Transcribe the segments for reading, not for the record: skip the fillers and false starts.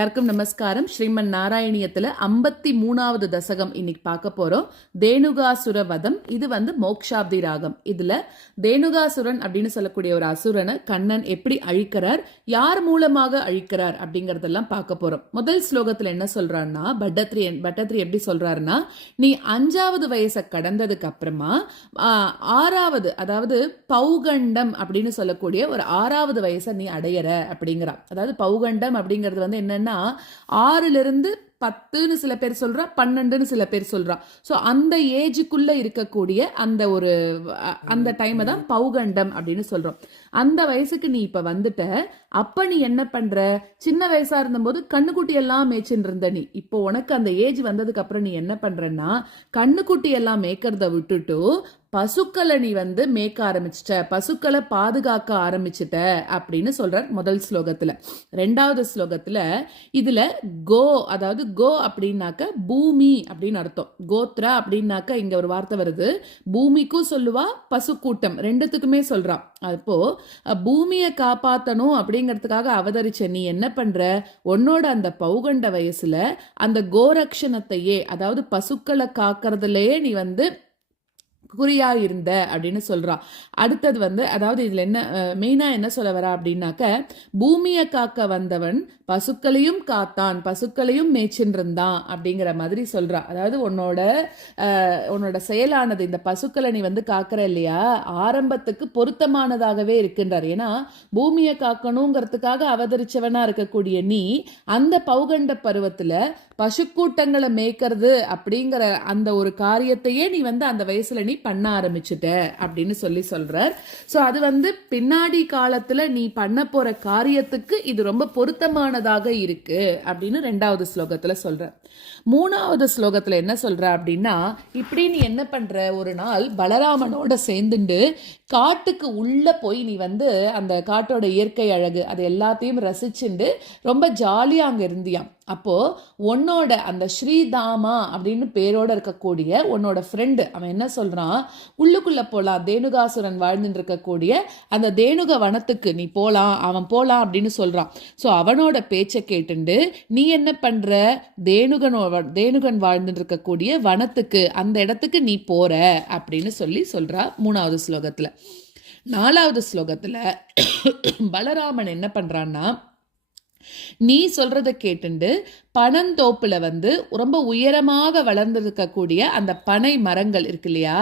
எல்லாருக்கும் நமஸ்காரம். ஸ்ரீமன் நாராயணியத்துல 53வது தசகம் இன்னைக்கு பார்க்க போறோம். தேனுகாசுர வதம். இது மோக்ஷாப்தி ராகம். இதுல தேனுகாசுரன் அப்படின்னு சொல்லக்கூடிய ஒரு அசுரனை கண்ணன் எப்படி அழிக்கிறார், யார் மூலமாக அழிக்கிறார் அப்படிங்கறதெல்லாம் பார்க்க போறோம். முதல் ஸ்லோகத்துல என்ன சொல்றாருன்னா, பட்டத்ரி எப்படி சொல்றாருன்னா, நீ 5வது வயசை கடந்ததுக்கு அப்புறமா 6வது, அதாவது பௌகண்டம் அப்படின்னு சொல்லக்கூடிய ஒரு 6வது வயசை நீ அடையற அப்படிங்கிறா. அதாவது பௌகண்டம் அப்படிங்கிறது என்னன்னா 6லிருந்து 10ன்னு சில பேர் சொல்றா, 12ன்னு சில பேர் சொல்றா. ஸோ அந்த ஏஜுக்குள்ள இருக்கக்கூடிய அந்த டைமை தான் பௌகண்டம் அப்படின்னு சொல்றோம். அந்த வயசுக்கு நீ இப்ப வந்துட்ட. அப்ப நீ என்ன பண்ற, சின்ன வயசா இருந்தபோது கண்ணுக்குட்டி எல்லாம் மேய்ச்சின்னு இருந்த நீ. இப்போ உனக்கு அந்த ஏஜ் வந்ததுக்கு அப்புறம் நீ என்ன பண்றன்னா, கண்ணுக்குட்டி எல்லாம் மேய்க்கிறத விட்டுட்டு பசுக்களை நீ மேய்க்க ஆரம்பிச்சிட்ட, பசுக்களை பாதுகாக்க ஆரம்பிச்சிட்ட அப்படின்னு சொல்ற முதல் ஸ்லோகத்துல. 2வது ஸ்லோகத்துல இதுல கோ, அதாவது கோ அப்படின்னாக்க பூமி அப்படின்னு அர்த்தம். கோத்ரா அப்படின்னாக்க இங்க ஒரு வார்த்தை வருது. பூமிக்கும் சொல்லுவா, பசு கூட்டம் ரெண்டுத்துக்குமே சொல்றான். அப்போ பூமியை காப்பாத்தணும் அப்படிங்கிறதுக்காக அவதரிச்ச நீ என்ன பண்ற, உன்னோட அந்த பௌகண்ட வயசுல அந்த கோரக்ஷணத்தையே, அதாவது பசுக்களை காக்கிறதுலயே நீ குறியா இருந்த அப்படின்னு சொல்றா. அடுத்தது அதாவது இதுல என்ன மெயினா என்ன சொல்ல வரா அப்படின்னாக்க, பூமியை காக்க வந்தவன் பசுக்களையும் காத்தான், பசுக்களையும் மேய்ச்சின்றிருந்தான் அப்படிங்கிற மாதிரி சொல்றா. அதாவது உன்னோட செயலானது, இந்த பசுக்களை நீ காக்கிற இல்லையா, ஆரம்பத்துக்கு பொருத்தமானதாகவே இருக்கின்றார். ஏன்னா பூமியை காக்கணுங்கிறதுக்காக அவதரிச்சவனா இருக்கக்கூடிய நீ அந்த பௌகண்ட பருவத்துல பசுக்கூட்டங்களை மேய்க்கிறது அப்படிங்கிற அந்த ஒரு காரியத்தையே நீ அந்த வயசுல நீ பண்ண ஆரம்பிச்சுட்ட அப்படின்னு சொல்றார். சோ அது பின்னாடி காலத்துல நீ பண்ண போற காரியத்துக்கு இது ரொம்ப பொருத்தமானதாக இருக்கு அப்படின்னு 2வது ஸ்லோகத்துல சொல்ற. 3வது ஸ்லோகத்துல என்ன சொல்ற அப்படின்னா, இப்படி நீ என்ன பண்ற, ஒரு நாள் பலராமனோட சேர்ந்துண்டு காட்டுக்கு உள்ள போய் நீ அந்த காட்டோட இயற்கை அழகு அது எல்லாத்தையும் ரசிச்சுண்டு ரொம்ப ஜாலியா அங்க இருந்தியாம். அப்போ உன்னோட அந்த ஸ்ரீதாமா அப்படின்னு பேரோட இருக்கக்கூடிய உன்னோட ஃப்ரெண்டு அவன் என்ன சொல்றான், உள்ளுக்குள்ள போலாம், தேனுகாசுரன் வாழ்ந்துட்டு இருக்கக்கூடிய அந்த தேனுக வனத்துக்கு நீ போலாம், அவன் போலாம் அப்படின்னு சொல்றான். ஸோ அவனோட பேச்சை கேட்டுண்டு நீ என்ன பண்ற, தேனுகன் வாழ்ந்துட்டு இருக்கக்கூடிய வனத்துக்கு, அந்த இடத்துக்கு நீ போற அப்படின்னு சொல்றா 3வது ஸ்லோகத்துல. 4வது ஸ்லோகத்துல பலராமன் என்ன பண்றான்னா, நீ சொல்றத கேட்டுண்டு பனந்தோப்புல ரொம்ப உயரமாக வளர்ந்திருக்கக்கூடிய அந்த பனை மரங்கள் இருக்கு இல்லையா,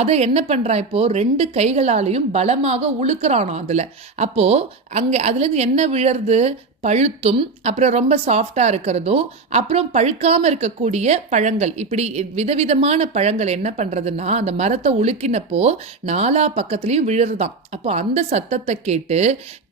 அதை என்ன பண்றான், இப்போ 2 கைகளாலையும் பலமாக உழுக்கிறானோ அதுல. அப்போ அங்க அதுல இருந்து என்ன விழருது, பழுத்தும் அப்புறம் ரொம்ப சாஃப்டா இருக்கிறதும் அப்புறம் பழுக்காம இருக்கக்கூடிய பழங்கள், இப்படி விதவிதமான பழங்கள் என்ன பண்றதுன்னா அந்த மரத்தை உலுக்கினப்போ 4 பக்கத்துலயும் விழுறதாம். அப்போ அந்த சத்தத்தை கேட்டு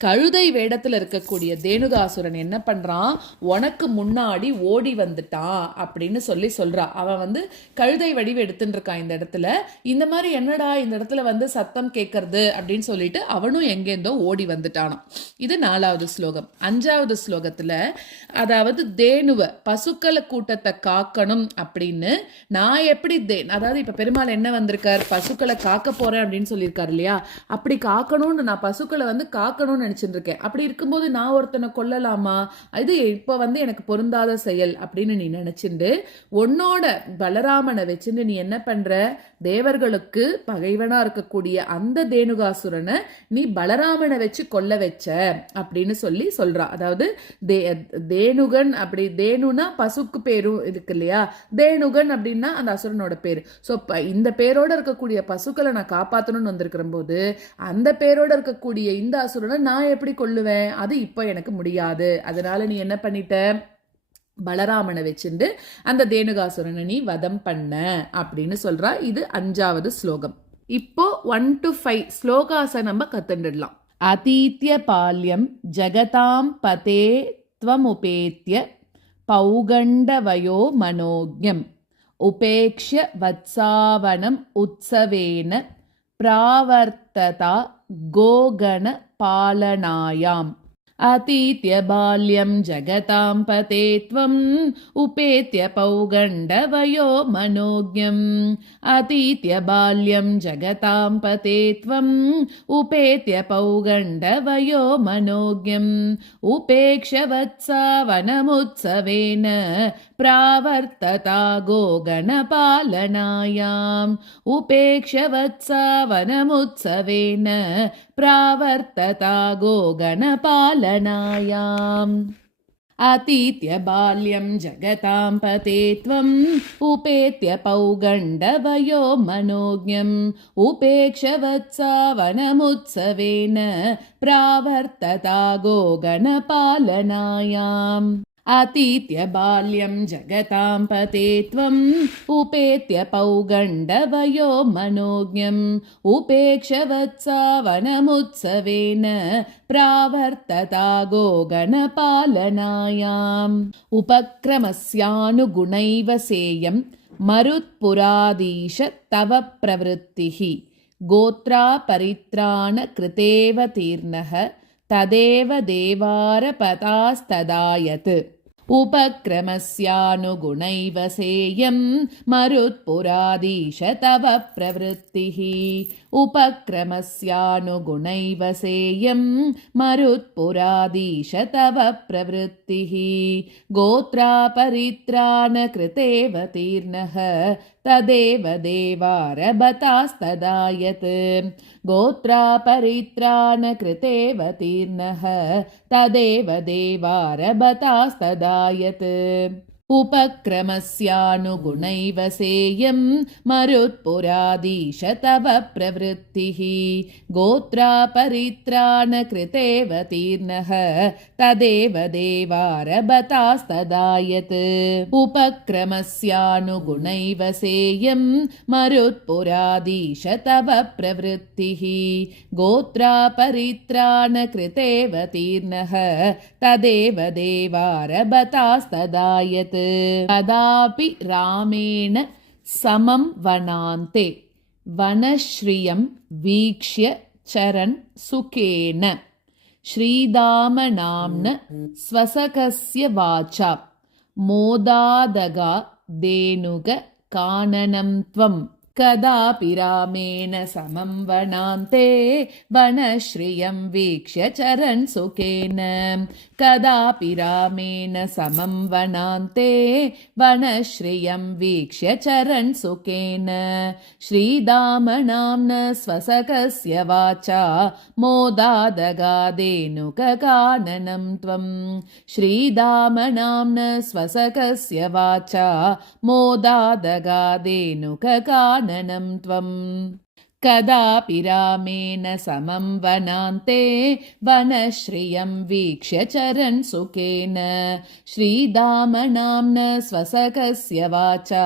கழுதை வேடத்துல இருக்கக்கூடிய தேனுகாசுரன் என்ன பண்றான், உனக்கு முன்னாடி ஓடி வந்துட்டான் அப்படின்னு சொல்றா. அவன் கழுதை வடிவு எடுத்துட்டு இருக்கான் இந்த இடத்துல. இந்த மாதிரி என்னடா இந்த இடத்துல சத்தம் கேட்கறது அப்படின்னு சொல்லிட்டு அவனும் எங்கேருந்தோ ஓடி வந்துட்டானாம். இது 4வது ஸ்லோகம். 5வது ஸ்லோகத்துல அதாவது தேனுவ பசுக்களை கூட்டத்தை காக்கணும் அப்படின்னு நான் எப்படி அதாவது இப்ப பெருமாள் என்ன வந்திருக்கார், பசுக்களை காக்க போறேன் அப்படின்னு சொல்லியிருக்காரு இல்லையா, அப்படி காக்கணும்னு நான் பசுக்களை காக்கணும்னு நினைச்சிட்டு இருக்கேன். அப்படி இருக்கும்போது நான் ஒருத்தனை கொல்லலாமா, இது இப்ப எனக்கு பொருந்தாத செயல் அப்படின்னு நீ நினைச்சிண்டு உன்னோட பலராமனை வச்சுட்டு நீ என்ன பண்ற, தேவர்களுக்கு பகைவனா இருக்கக்கூடிய அந்த தேனுகாசுரனை நீ பலராமனை வச்சு கொல்ல வச்ச அப்படின்னு சொல்றா. அதாவது தேனுகன், அப்படி தேனுனா பசுக்கு பேரும் இருக்கு இல்லையா, தேனுகன் அப்படின்னா அந்த அசுரனோட பேரு. சோ இந்த பேரோட இருக்கக்கூடிய பசுக்களை நான் காப்பாத்தணும்னு வந்திருக்கிற போது அந்த பேரோட இருக்கக்கூடிய இந்த அசுரனை நான் எப்படி கொல்லுவேன், அது இப்ப எனக்கு முடியாது. அதனால நீ என்ன பண்ணிட்ட, பலராமனை வச்சுண்டு அந்த தேனுகாசுரனை நீ வதம் பண்ண அப்படின்னு சொல்றா. இது 5வது ஸ்லோகம். இப்போ 1 to 5 ஸ்லோகாச நம்ம கத்துண்டுடலாம். அதீத்ய பால்யம் ஜகதாம் பதே த்வமுபேத்ய பௌகண்டவயோ மனோஜ்ஞம் உபேக்ஷ்ய வத்சாவனம் உத்சவேன பிராவர்த்ததா கோகண பாலனாயாம். अतीत्य बाल्यं जगतां पते त्वम् उपेत्य पौगण्डवयो मनोज्ञम् अतीत्य बाल्यं जगतां पते त्वम् उपेत्य पौगण्डवयो मनोज्ञम् उपेक्ष्य वत्सावनमुत्सवेन प्रावर्तता गोगणपालनायाम् उपेक्ष्य वत्सावनमुत्सवेन प्रावर्तता गोगणपालनायाम् अतीत्य बाल्यं जगतां पते त्वम् उपेत्य पौगण्डवयो मनोज्ञम् उपेक्ष्य वत्सावनमुत्सवेन प्रावर्तता गोगणपालनायाम् अतीत्य बाल्यं जगतां पते त्वम् उपेत्य पौगण्डवयो मनोज्ञम् उपेक्ष्य वत्सावनमुत्सवेन प्रावर्तता गोगणपालनायाम् उपक्रमस्यानुगुणैव सेयं मरुत्पुराधीश तव प्रवृत्तिः गोत्रापरित्राणकृतेव तीर्णः तदेव देवारपतास्तदायत् उपक्रमस्यानुगुणैव सेयं मरुत्पुराधीश तव प्रवृत्तिः उपक्रमस्यानुगुणैव सेयं मरुत्पुराधीश तव प्रवृत्तिः गोत्रापरित्राणकृतेव तीर्णः तदेव देवारभतास्तदायत् गोत्रापरित्राणकृतेव तीर्णः तदेव देवारभतास्तदायत् उपक्रमस्यानुगुणैव सेयं मरुत्पुराधीश तव प्रवृत्तिः गोत्रापरित्राणकृतेव तीर्णः तदेव देवारभतास्तदायत् उपक्रमस्यानुगुणैव सेयं मरुत्पुराधीश तव प्रवृत्तिः गोत्रापरित्राणकृतेव तीर्णः तदेव देवारभतास्तदायत् कदापि रामेण समं वनान्ते वनश्रियं वीक्ष्य चरन् सुखेन श्रीदामनाम्न स्वसखस्य वाचा मोदादगा धेनुग काननं त्वम् कदापि रामेण समं वनान्ते वनश्रियं वीक्ष्य चरन् सुखेन कदापि रामेण समं वनान्ते वनश्रियं वीक्ष्य चरन् सुखेन श्रीदामनाम्न स्वसखस्य वाचा मोदादगाधेनुककाननं त्वम् श्रीदामनाम्न स्वसखस्य वाचा मोदादगाधेनुककाननं त्वम् कदापि रामेण समं वनान्ते वनश्रियं वीक्ष्य चरन् सुखेन श्रीदामनाम्न स्वसखस्य वाचा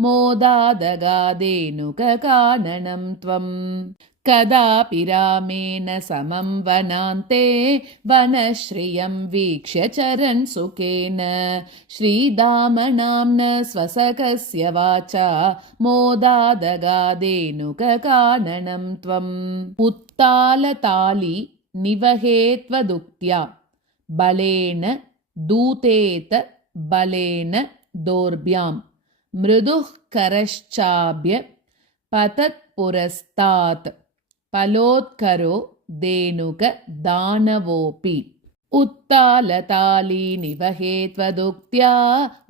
मोदादगाधेनुककाननं त्वम् कदापि रामेण समं वनान्ते वनश्रियं वीक्ष्य चरन् सुखेन श्रीदामनाम्न स्वसखस्य वाचा मोदादगाधेनुककाननं त्वम् उत्तालताली निवहेत्वदुक्त्या बलेन दूतेत बलेन दोर्भ्यां मृदुः करश्चाभ्य पतत्पुरस्तात् फलोत्करो धेनुक दानवोऽपि उत्तालताली निवहेत्वदुक्त्या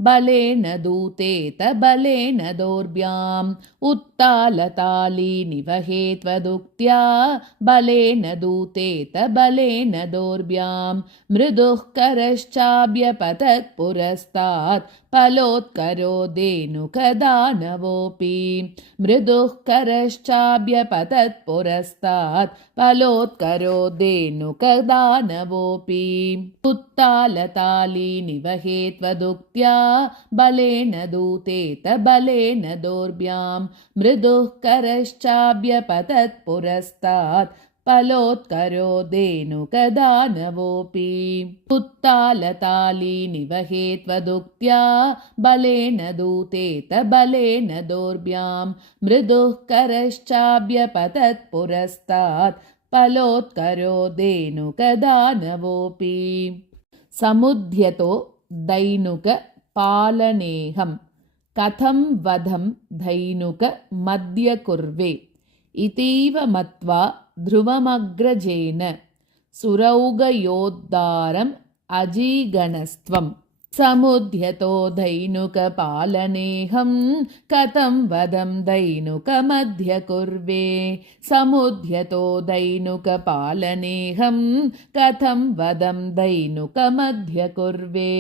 बलेन दूतेत बलेन दोर्भ्याम् उत्तालताली निवहेत्वदुक्त्या बलेन दूतेत बलेन दोर्भ्याम् मृदुः करश्चाभ्यपतत् पुरस्तात् फलोत्करो धेनुकदानवोऽपि मृदुः करश्चाभ्यपतत् पुरस्तात् फलोत्करो धेनुकदानवोऽपि उत्तालताली निवहेत्वदुक्त्या बलेन दूतेत बलेन दोर्भ्याम् मृदुः करश्चाभ्यपतत् पुरस्तात् फलोत्करो धेनुकदानवोऽपि उत्तालताली निवहेत्वदुक्त्या बलेन दूतेत बलेन दोर्भ्याम् मृदुः करश्चाभ्यपतत् पुरस्तात् फलोत्करो धेनुकदानवोऽपि समुद्यतो दैनुकपालनेऽहं कथं वधं धैनुकमद्य इतीव मत्वा ध्रुवमग्रजेन सुरौघयोद्धारम् अजीगणस्त्वम् समुद्यतो दैनुकपालनेऽहं कथं वधं दैनुकमद्य कुर्वे समुद्यतो दैनुकपालनेऽहं कथं वधं दैनुकमद्य कुर्वे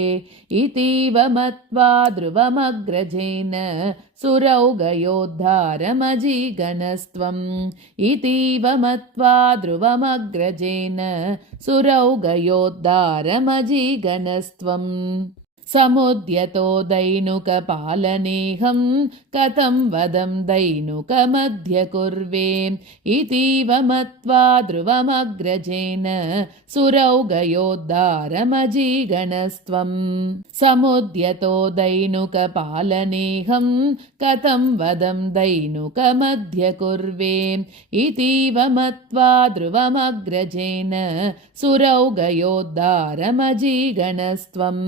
इतीव मत्वा ध्रुवमग्रजेन सुरौघयोद्धारमजीगणस्त्वम् इतीव मत्वा ध्रुवमग्रजेन सुरौघयोद्धारमजीगणस्त्वम् समुद्यतो दैनुकपालनेऽहं कथं वधं दैनुकमद्य कुर्वे इतीव मत्वा ध्रुवमग्रजेन सुरौघयोद्धारमजीगणस्त्वम् समुद्यतो दैनुकपालनेऽहं कथं वधं दैनुकमद्य कुर्वे इतीव मत्वा ध्रुवमग्रजेन सुरौघयोद्धारमजीगणस्त्वम्